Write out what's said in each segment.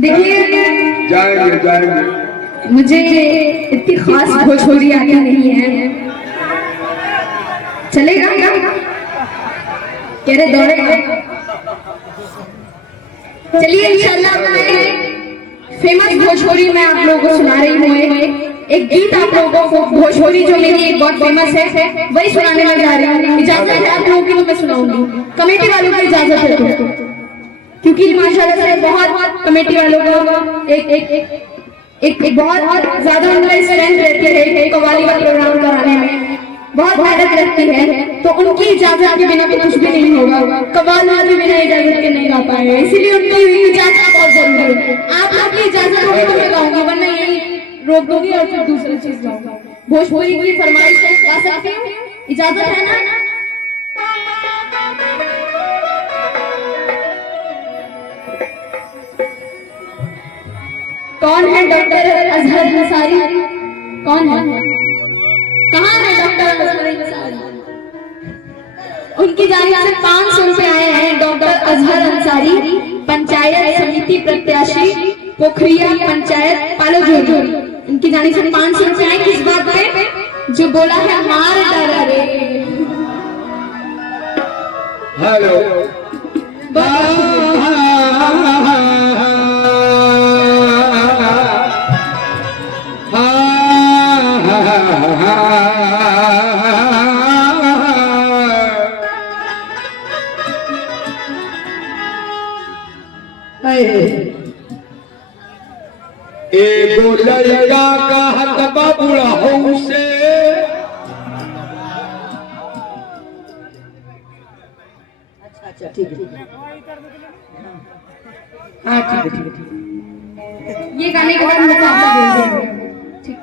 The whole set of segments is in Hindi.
देखिए जाएंगे जाएंगे। मुझे इतनी खास भोजपुरी आती नहीं है, चलेगा कह रहे दौड़े। चलिए इंशाल्लाह मैं फेमस भोजपुरी में आप लोगों को सुना रही हूँ। एक गीत आप लोगों को भोजपुरी जो मेरी एक बहुत फेमस है वही सुनाने में जा रही हूँ। इजाजत है आप लोगों की तो मैं सुनाऊंगी, कमेटी वालों की इजाजत है तो, क्योंकि माशाल्लाह से बहुत कमेटी वालों को एक बहुत ज्यादा उनका स्ट्रेंथ रहती है कव्वाली का प्रोग्राम कराने में, बहुत मेहनत रहती है, तो उनकी इजाजत के बिना भी कुछ भी नहीं होगा। कव्वाल वाले बिना इजाजत के नहीं गा पाएंगे, इसीलिए उनकी इजाजत बहुत जरूरी है। आप लोग की इजाजत होगी तो मैं गाऊंगी, वरना यही रोक दूंगी और फिर दूसरी चीज गाऊंगा। भोजपुरी की फरमाइश है, गा सकते हो? इजाजत है ना? कौन है डॉक्टर अजहर अंसारी? कौन है? कहाँ है डॉक्टर अजहर अंसारी? उनकी जानिब से 500 रुपए आए हैं। डॉक्टर अजहर अंसारी, पंचायत समिति प्रत्याशी, पोखरिया पंचायत पालोजोरी, उनकी जानिब से 500 रुपए आए। किस बात पे? जो बोला है मार डाला रे। हेलो एगो लड़का का हतबा बुढ़ऊ से अच्छा ठीक है, हाँ ठीक है। ये गाने के बाद मुझे आपको बोल देंगे। ठीक।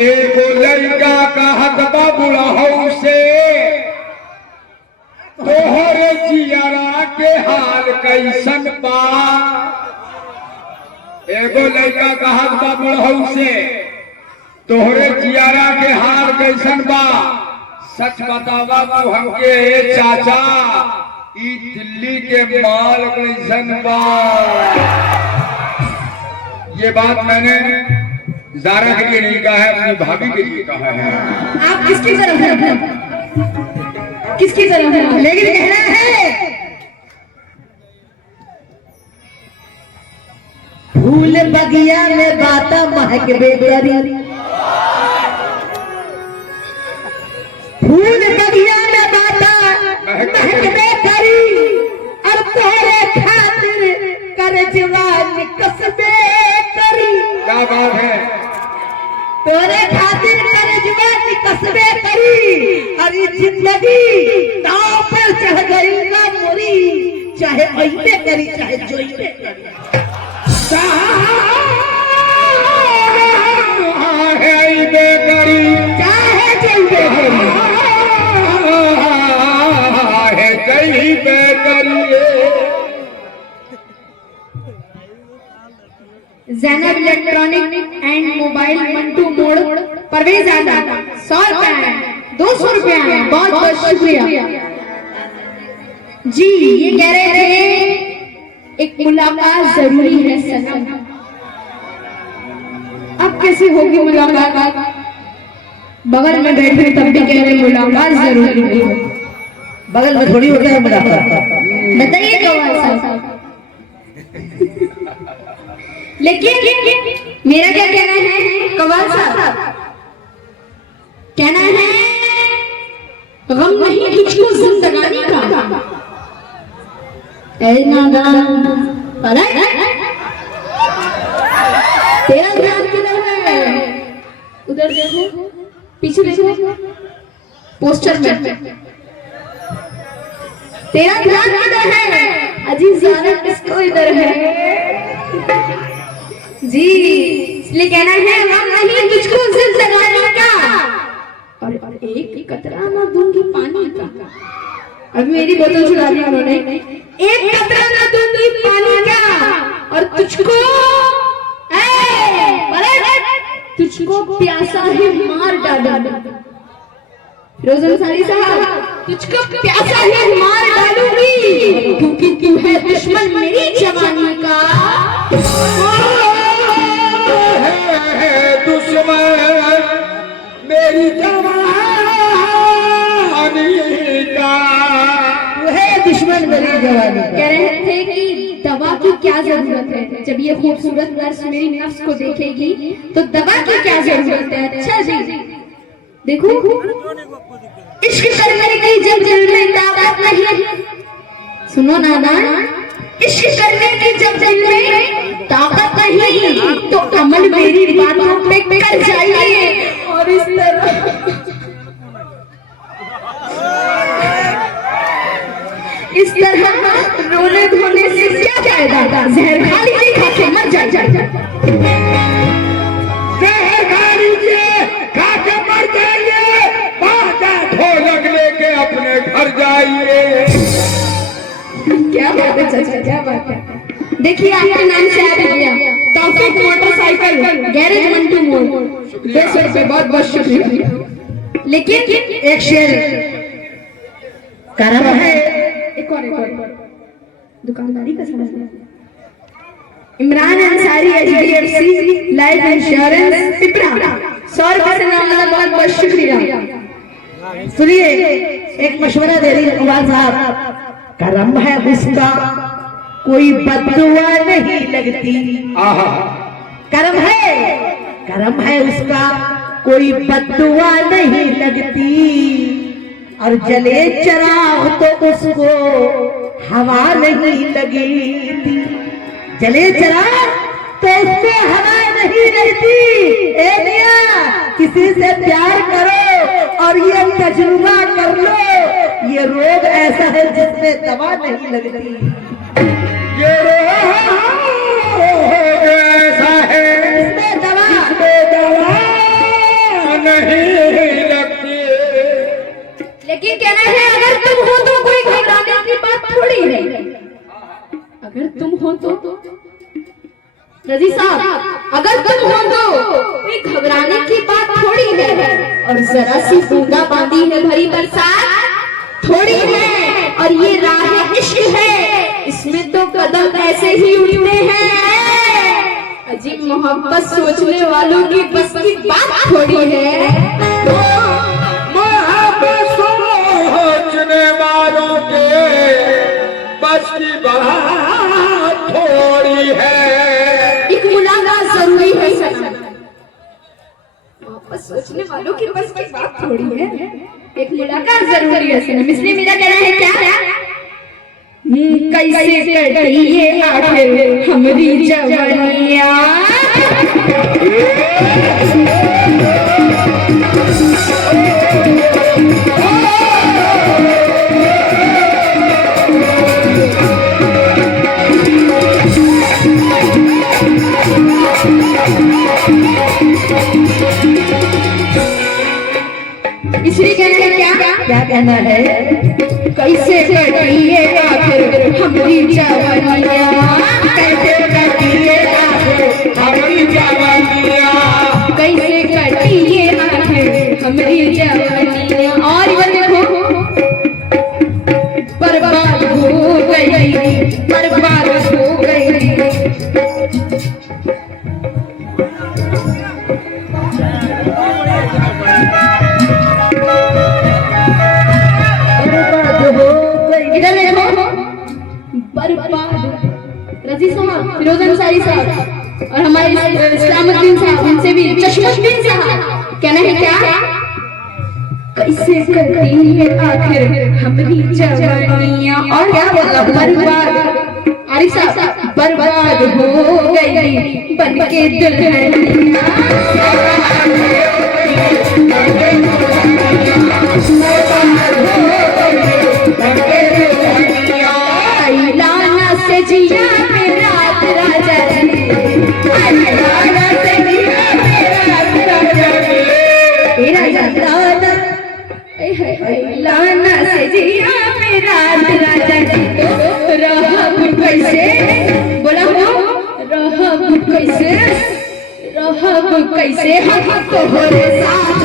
एगो लड़का का हतबा बुढ़ऊ से तोहरे जियरा के हाल कैसन बा। एगो लड़का का हतबा बुढ़ऊ से तोहरे जियरा के हाल कैसन बा। सच बतावा तू हमके चाचा, ई दिल्ली के माल कैसन बा। ये बात मैंने ज़ारा के लिए नहीं कहा है, अपनी भाभी के लिए कहा है। आप किसकी तरफ है? किसकी तरफ है? लेकिन कहना है फूल बगिया में बाता महकबे करी, फूल बगिया में बाता महकबे करी, और तोरे खातिर कर जवान कसबे करी। क्या बात है? तोरे खातिर कर जवान कसबे करी, और ये जिंदगी दांव पर चढ़ गई ना मोरी, चाहे अइबे करी चाहे जोइबे करी। Zainab electronic and mobile Mantu मोड़ परवेज आदा 100 रुपए आए, 200 रुपए आए, बहुत बहुत शुक्रिया जी। ये कह रहे थे एक मुलाकात जरूरी है सनम। अब कैसे होगी मुलाकात? बगल में बैठे तब भी कह रहे मुलाकात जरूरी है। बगल में थोड़ी होता है मुलाकात। बताइए कव्वाल साहब। लेकिन मेरा क्या कहना है कव्वाल साहब? कहना है गम नहीं तुझको जिंदगानी का। ऐ नादान तेरा ध्यान किधर है? उधर देखो, पीछे देखो पोस्टर में। तेरा ध्यान किधर है? अजीज ज़ारा किसको इधर है जी। इसलिए कहना है गम नहीं तुझको जिंदगानी का, और एक कतरा ना दूंगी पानी का। अभी मेरी बोतल छुड़ा दी उन्होंने। एक कतरा ना दूंगी पानी का, और तुझको तुझको प्यासा है मार डाला। फिरोज अंसारी साहब, तुझको प्यासा ही मार डालूंगी क्योंकि तू है दुश्मन मेरी जवानी का। दुश्मन मेरी जवानी का, है दुश्मन मेरी जवानी का। कह रहे थे कि दवा की क्या जरूरत है, जब ये खूबसूरत नर्स मेरी नफ्स को देखेगी तो दवा की क्या जरूरत है। अच्छा जी देखो, इश्क करने की जब दिल में ताकत नहीं, सुनो नाना, इश्क करने की जब दिल में ताकत नहीं तो अमल मेरी बातों पे कर जाइए। और इस तरह रोने धोने से क्या फायदा, जहर खा लीजिए, खा के मर जा। जहर खा लीजिए, खा के मर जाइए, ढोलक लेके अपने घर जाइए। क्या बात है चाचा, क्या बात है। देखिए आपके नाम से आ गया तौफीक मोटरसाइकिल गैरेज मंटू मोड़, 200 रुपए, बहुत बहुत शुक्रिया। लेकिन एक शेर करम है, एक और दुकानदारी का समझ में। Imran Ansari HDFC life insurance Pipra, 100 रुपए से नाम, बहुत बहुत शुक्रिया। सुनिए एक मशवरा दे रही कुमार साहब, करम है उसका कोई बददुआ नहीं लगती। करम है उसका कोई बददुआ नहीं लगती, और जले चराग तो उसको हवा नहीं लगती। जले चराग तो उसको हवा नहीं लगती। ए मियां, किसी से प्यार करो और ये तजुर्बा कर लो, ये रोग ऐसा है जिसमें दवा नहीं लगती। ये रोग ऐसा है इसमें दवा नहीं लगती। लेकिन कहना है अगर तुम हो तो कोई घबराने की बात थोड़ी है। अगर तुम हो तो रजी साहब, अगर तुम हो तो कोई घबराने की बात थोड़ी है। और जरा सी बूंदा बांदी है भरी बरसात थोड़ी है, और ये राह इश्क है, इसमें तो कदम ऐसे ही उठते हैं। अजीब मोहब्बत सोचने वालों की बस की बात थोड़ी है। मोहब्बत सोचने वालों के बस की बात थोड़ी है। एक मुलाकात जरूरी है सनम, मोहब्बत सोचने वालों की बस की बात थोड़ी है, एक मुलाकात जरूरी है सनम। इसलिए मेरा कहना है क्या, कैसे कटी ये आखिर हमारी जवानियां। इसलिए कहना है क्या कहना है, कैसे कटी ये आखिर हमारी जवानियां, कैसे कटी ये आखिर हमारी जवानियां, कैसे कटी ये आखिर हमारी जवानियां। और इधर देखो, बर्बाद हो गई, बर्बाद हो गई। इधर देखो, बर्बाद। रजी साहब, फिरोज अंसारी साहब और हमारे इस्लामुद्दीन साहब, इनसे भी चश्मुद्दीन साहब, कहना है क्या, कैसे कटी है आखिर हमारी जवानियां। और क्या बोला, बर्बाद। आरिफ साहब, बर्बाद हो गई बनके दुल्हनिया। लाना से जिया पे रात राजा जी, लाना से जिया पे रात राजा जी, लाना से जिया पे रात राजा जी। रहब कैसे, बोला हो, रहब कैसे, रहब कैसे हम तोहरे साथ।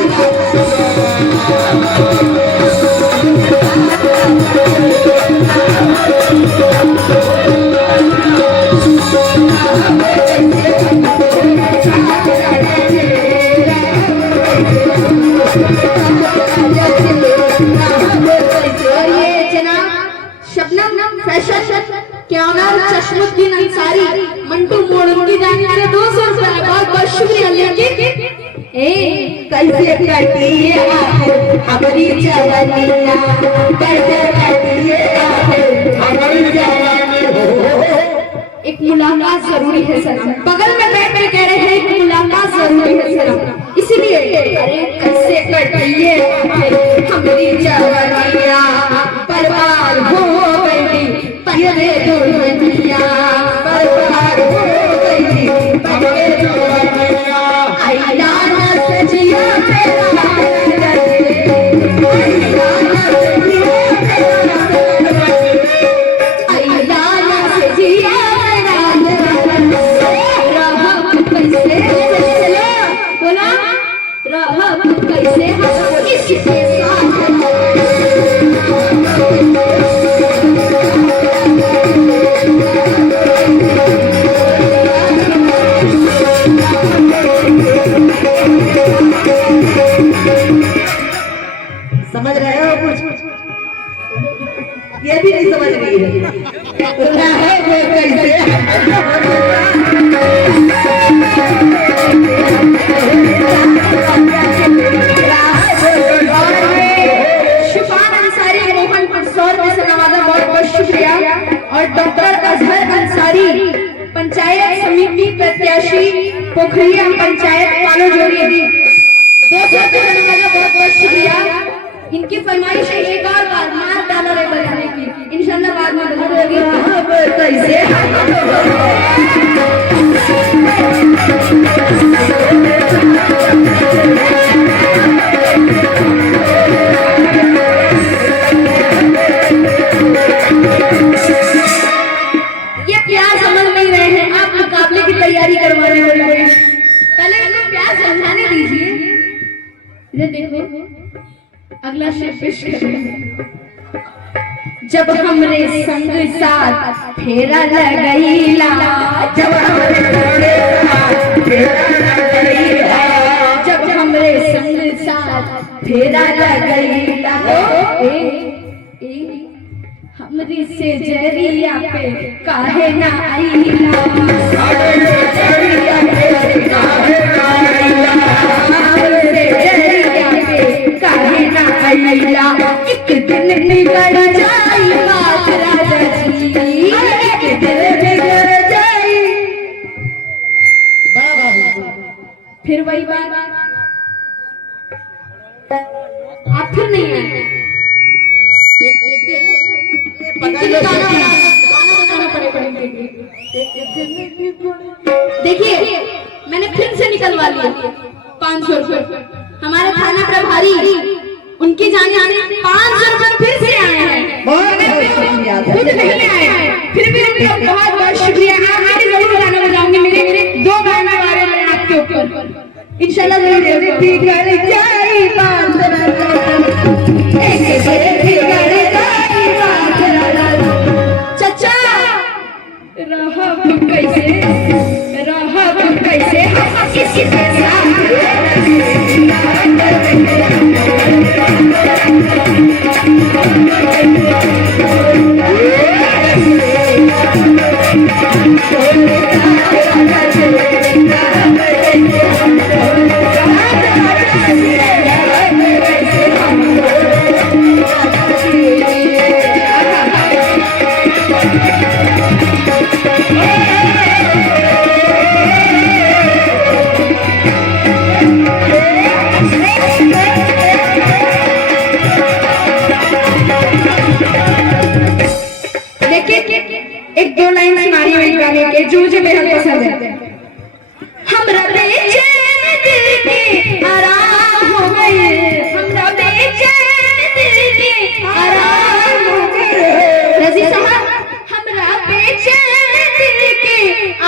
क्या नाम चश्मुद्दीन अंसारी मंटू मोड़ उनकी जाने वाले 200 रुपए बहुत बहुत शुक्रिया। लेकिन कैसे कटी है हमारी जवानिया, कैसे कटी है हमारी जवानी हो। एक मुलाकात जरूरी है सनम, बगल में बैठ कर कह रहे हैं एक मुलाकात जरूरी है सनम, इसीलिए अरे कैसे कटी है हमारी जवानिया, बर्बाद हो गई पहले दुल्हनिया, बर्बाद हो गई हमारी जवानिया आई लाना सजिया मेरा आई लाना सजिया बोला रहब कैसे हम इसके साथ समझ रहे हो कुछ? ये भी नहीं समझ रही है। शिफान अंसारी मोहनपुर 100 रुपए से नवाजा, बहुत बहुत शुक्रिया। और डॉक्टर अजहर अंसारी पंचायत समिति प्रत्याशी पोखरिया पंचायत पालो जोड़ी 200 रुपए से नवाजा, बहुत बहुत शुक्रिया। इनकी फरमाइश है एक और बार मार डालर है बजाने की, इंशाल्लाह बाद में बजा देगी। कैसे ये प्यार समझ नहीं रहे हैं, आप मुकाबले की तैयारी करवाने वाले हैं, पहले इन्हें प्यार समझाने दीजिए। ये देखो अगला शेर पेश करें। जब हमरे संग साथ फेरा लगैला, जब हमरे संग साथ फेरा लगैला, जब हमरे संग साथ फेरा लगैला, हमरी से जरिया पे काहे ना आईला, हमरी से जरिया पे काहे ना आईला, हमरी से जरिया पे काहे ना आईला, एक दिन बिगड़ जाई बात राजा जी, एक दिन बिगड़ जाई। फिर वही बात आप फिर नहीं आए, देखिए मैंने फिर से निकलवा लिया 500 रुपए, हमारे थाना प्रभारी उनकी जाने आने 500 रुपए फिर से आए हैं, खुद नहीं आए, फिर भी उनका बहुत बहुत शुक्रिया। आगे जरूर गाना बजाऊंगी, मेरे 2 गाना गा रहे हैं आपके ऊपर इंशाल्लाह जरूर। बिगड़ जाई बात चचा रहब कैसे किसी के एक 2 लाइन सुनाई हुई गाने के जो मुझे बेहद पसंद है। हमरा बेचैन दिल के आराम हो गए, हमरा बेचैन दिल के आराम हो गए, रजी साहब हमरा बेचैन दिल के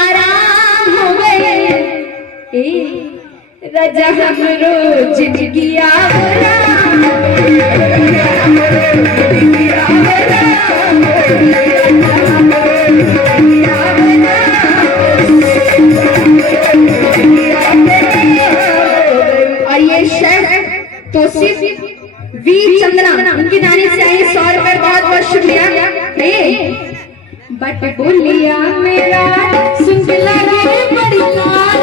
आराम हो गए, रजा हमरो जिंदगी आवरा और ये शेफ तौसीफ वी चंद्रा उनकी दानी से आई 100 रुपए, बहुत बहुत शुक्रिया। बट बोलिया मेरा सुन के लगे बड़ी लाज,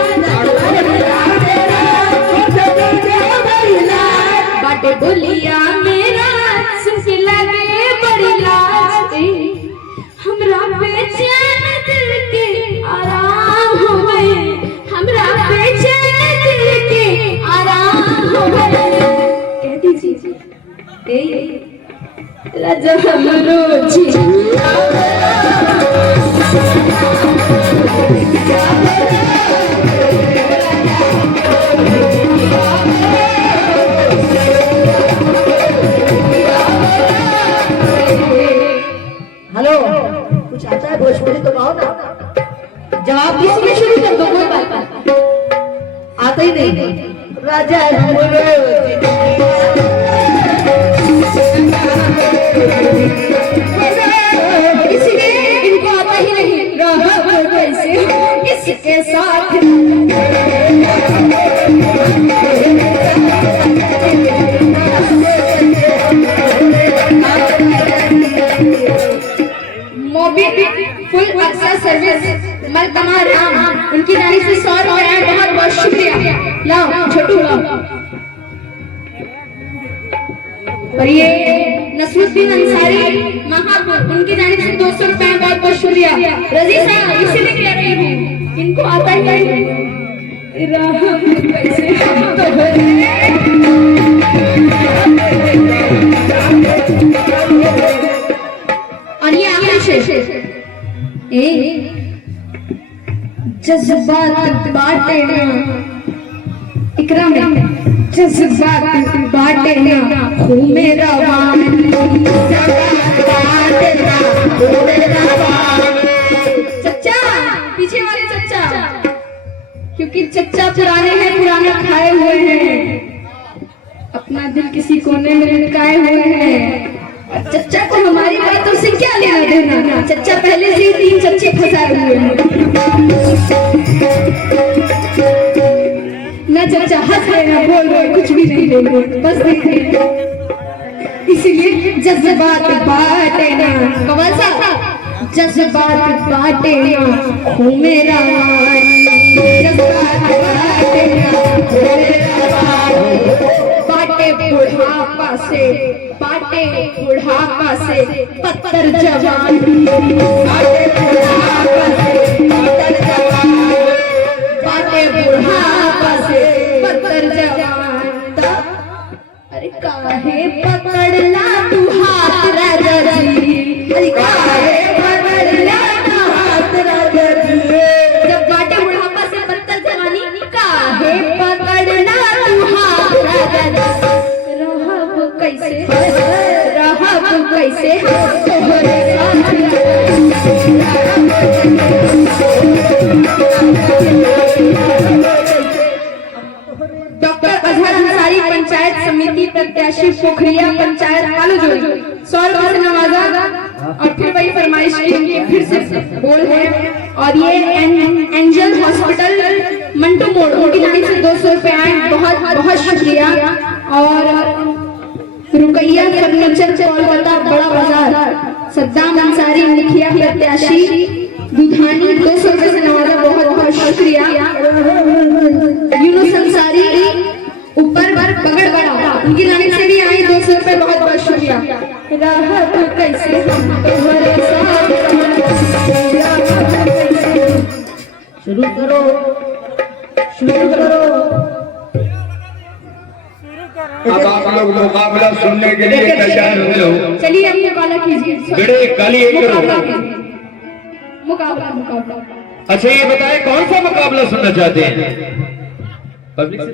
बट बोलिया मेरा सुन के लगे बड़ी लाज, हमरा बेचैन दिल के आराम हो गए, हमरा बेचैन दिल के आराम हो गए। कह दीजिए राजा हमरो जी हेलो, कुछ आता है भोजपुरी तो कहो ना, जवाब किसी में शुरू कर दो, कोई बात नहीं, आता ही नहीं। राजा इसलिए इनको आता ही नहीं, रहा कैसे इसके साथ। फुल एक्सेस सर्विस मलतमा राम, उनकी रानी से 100 रुपए, बहुत बहुत शुक्रिया। लाओ छोटू लाओ। और ये नसरुद्दीन अंसारी महापुर, उनकी जानिब से 200 रुपए, बहुत बहुत शुक्रिया। रजीसा इसीलिए कह रही हूँ, इनको आता ही नहीं। और ये आखिरी शेर, जज्बात बाटे ना इकराम में, जज्बात बाटे ना खून मेरा चच्चा, पीछे वाले चच्चा, क्योंकि चच्चा पुराने हैं, पुराने खाए हुए हैं, अपना दिल किसी कोने में लटकाए हुए हैं। चच्चा को हमारी बातों से क्या लेना देना, चच्चा पहले से ही 3 चच्चे फंसाए हुए हैं। ना चच्चा हंस रहे ना बोल रहे, कुछ भी नहीं बोल रहे, बस देख रहे। इसीलिए जज्बात बाटे ना, कमल साहब, जज्बात बाटे ना खून मेरा, जज्बात बाटे ना खून मेरा, बाटे बुढ़ापा से, बाटे बुढ़ापा से पत्थर जवान, बाटे बुढ़ापा से पत्थर जवान, बाटे बुढ़ापा से पत्थर जवान। अरे काहे पकड़ला तू हाथ राजा जी, अरे काहे पकड़ला तू हाथ राजा जी, जब बाटे बुढ़ापा से पत्थर जवानी, काहे पकड़ला तू हाथ राजा जी। कैसे रहब कैसे तोहरे डॉक्टर अजहर अंसारी, पंचायत समिति प्रत्याशी पोखरिया पंचायत कालोजोरी, 100 रुपए से नवाजा। और फिर वही फरमाइश की फिर से बोल है। और ये एंजल हॉस्पिटल मंटू मोड़, उनकी जानिब से 200 रुपए आए, बहुत बहुत शुक्रिया। और रुकैया फर्नीचर कोलकाता बड़ा बाजार, सद्दाम अंसारी मुखिया प्रत्याशी दुधानी, 200 रुपए से नवाजा, बहुत बहुत शुक्रिया। यूनुस अंसारी ऊपर बगड़ बड़ा, उनकी जानिब से भी आई 200 रुपए, बहुत बहुत शुक्रिया। राहत कैसे शुरू करो, शुरू करो। अब आप लोग मुकाबला सुनने के लिए तैयार हो जाओ। चलिए अब मुकाबला कीजिए, बेटे काली एक मुकाबला करो। कीजिए, मुकाबला मुकाबला। अच्छा ये बताएं कौन सा मुकाबला सुनना चाहते हैं? पब्लिक से